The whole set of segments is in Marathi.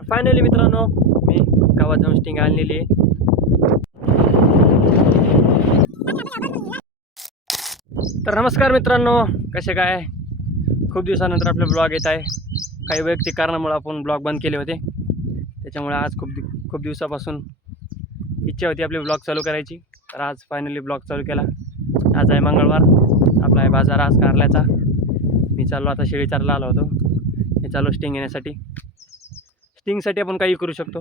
फायनली मित्रांनो मी गावात जाऊन स्टिंग आणलेली आहे. तर नमस्कार मित्रांनो, कसे काय? खूप दिवसानंतर आपले ब्लॉग येत आहे. काही वैयक्तिक कारणामुळे आपण ब्लॉग बंद केले होते, त्याच्यामुळे आज खूप दिवसापासून इच्छा होती आपली ब्लॉग चालू करायची. तर आज फायनली ब्लॉग चालू केला. आज आहे मंगळवार, आपला आहे बाजार आज कारल्याचा. मी चाललो आता शेळीचारला आलो होतो. हे चालू स्टिंग येण्यासाठी. स्टिंगसाठी आपण काही करू शकतो,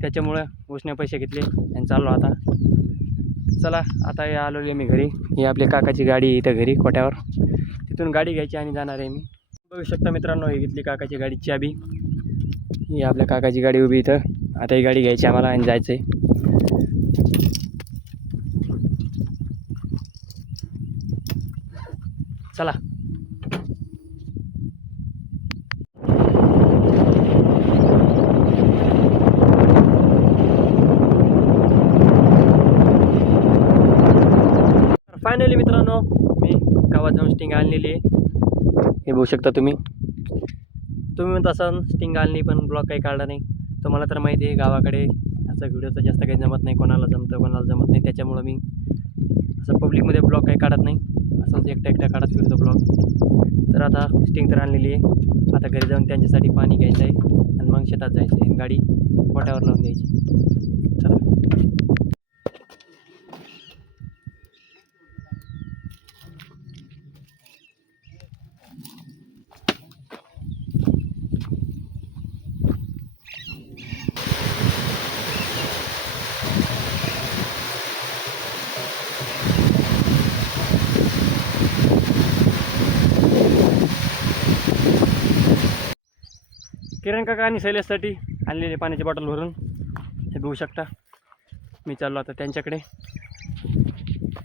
त्याच्यामुळं उसने पैसे घेतले आणि चाललो आता. चला आता हे आलो आहे मी घरी. ही आपल्या काकाची गाडी आहे इथं घरी कोट्यावर. तिथून गाडी घ्यायची आणि जाणार आहे मी. बघू शकता मित्रांनो, ही घेतली काकाची गाडीची चाबी. ही आपल्या काकाची गाडी उभी इथं. आता ही गाडी घ्यायची आम्हाला आणि जायचं आहे. चला फायनली मित्रांनो मी गावात जाऊन स्टिंग आणलेली आहे. हे बघू शकता तुम्ही म्हणत असाल स्टिंग आणली पण ब्लॉग काही काढला नाही. तुम्हाला तर माहिती आहे गावाकडे असं व्हिडिओचं जास्त काही जमत नाही, कोणाला जमतं कोणाला जमत नाही. त्याच्यामुळं मी असं पब्लिकमध्ये ब्लॉग काही काढत नाही, असंच एकटा काढत फिरतो ब्लॉग. तर आता स्टिंग तर आणलेली आहे. आता घरी जाऊन त्यांच्यासाठी पाणी घ्यायचं आहे आणि मग शेतात जायचं आहे. गाडी कोट्यावर लावून द्यायची. चला किरण काका आणि शैलेशसाठी आणलेले पाण्याची बॉटल भरून हे बघू शकता. मी चाललो आता त्यांच्याकडे.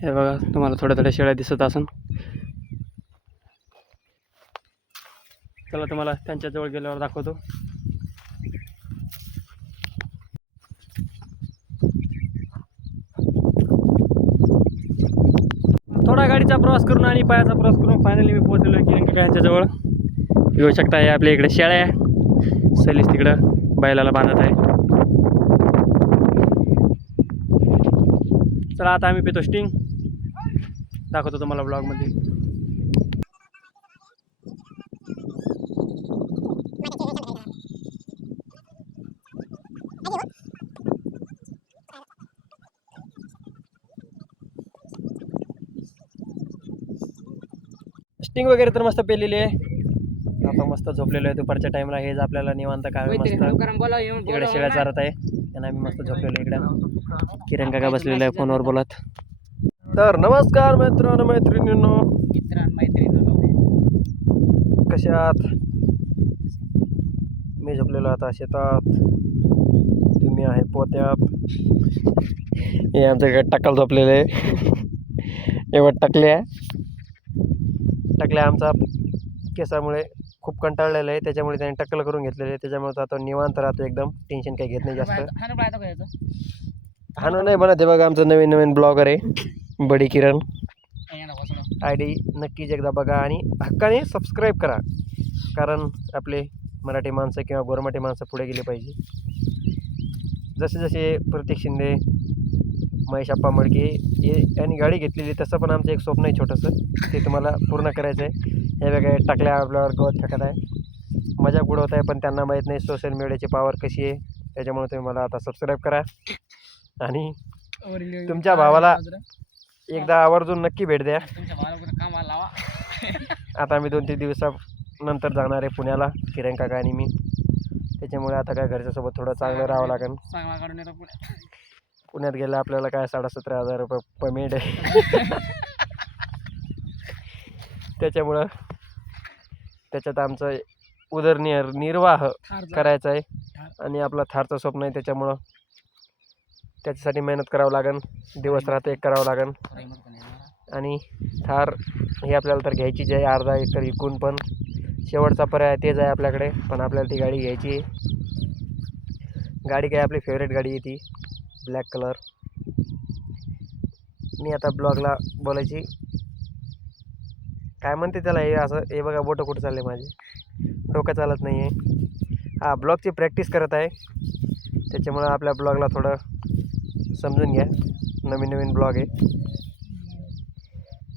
हे बघा, तुम्हाला थोड्या शेळ्या दिसत असून. चला तुम्हाला त्यांच्याजवळ गेल्यावर दाखवतो. थोडा गाडीचा प्रवास करून आणि पायाचा प्रवास करून फायनली मी पोहोचलेलो आहे किरण काका यांच्याजवळ. येऊ शकता. हे आपल्या इकडे शेळ्या आहे. सलीस तिकडं बैलाला बांधत आहे. चला आता आम्ही पितो स्टिंग. दाखवतो तुम्हाला ब्लॉगमध्ये. स्टिंग वगैरे तर मस्त पेलेली आहे. आता मस्त झोपलेलो आहे दुपारच्या टाईमला. हेच आपल्याला निवांत काय मस्त इकडे शेळ्या चारत आहे आणि आम्ही मस्त झोपलेलो इकडे. किरण काका बसलेला आहे फोनवर बोलत. तर नमस्कार मित्रांनो मैत्रिणींनो, कसे आहात? मी झोपलेलो आता शेतात, तुम्ही आहे पोत्यात. हे आमच्याकडे टक्कल झोपलेले आहे. एवढं टकल्या आमचा केसामुळे खूप कंटाळलेलं आहे, त्याच्यामुळे त्याने टक्कल करून घेतलेलं आहे. त्याच्यामुळे तो आता निवांत राहतो, एकदम टेन्शन काही घेत नाही जास्त. हाणू नाही बनत. हे बघा आमचं नवीन ब्लॉगर आहे बडी किरण. ID नक्कीच एकदा बघा आणि हक्काने सबस्क्राईब करा, कारण आपले मराठी माणसं किंवा गोरमाटी माणसं पुढे गेली पाहिजे. जसे प्रतीक शिंदे, महेश आप्पा मडके यांनी गाडी घेतलेली, तसं पण आमचं एक स्वप्न आहे छोटंसं, ते तुम्हाला पूर्ण करायचं आहे. हे वेगळे टाकल्या आपल्यावर गवत फेकत आहे, मजाक उडवत आहे, पण त्यांना माहीत नाही सोशल मीडियाची पॉवर कशी आहे. त्याच्यामुळे तुम्ही मला आता सबस्क्राईब करा आणि तुमच्या भावाला एकदा आवर्जून नक्की भेट द्या. आता आम्ही 2-3 दिवसानंतर जाणार आहे पुण्याला, किरण काका आणि मी. त्याच्यामुळे आता काय घरच्यासोबत थोडं चांगलं राहावं लागेल. पुण्यात गेलं आपल्याला काय 17,500 रुपये पेमेंट आहे. त्याच्यामुळं त्याच्यात आमचं उदरनिर्वाह करायचा आहे आणि आपला थारचं स्वप्न आहे. त्याच्यामुळं त्याच्यासाठी मेहनत करावं लागेल, दिवस रात्र एक करावं लागेल. आणि थार ही आपल्याला तर घ्यायचीच आहे. अर्धा एकर विकून पण शेवटचा पर्याय तेच आहे आपल्याकडे, पण आपल्याला ती गाडी घ्यायची आहे. गाडी काय आपली फेवरेट गाडी आहे ती ब्लॅक कलर. मी आता ब्लॉगला बोलायची काय म्हणते त्याला, हे असं हे बघा बोटं कुठं चालले माझे, डोकं चालत नाही आहे. हा ब्लॉगची प्रॅक्टिस करत आहे, त्याच्यामुळं आपल्या ब्लॉगला थोडं समजून घ्या. नवीन नवीन ब्लॉग आहे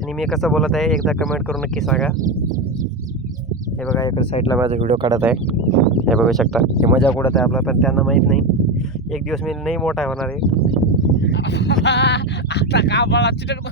आणि मी कसं बोलत आहे एकदा कमेंट करून नक्की सांगा. हे बघा इकडे साईडला माझा व्हिडिओ काढत आहे, हे बघू शकता. हे मजाक उडत आहे आपला, पण त्यांना माहीत नाही एक दिवस मी नाही मोठा होणार आहे. आता का बाळा चिटकतो.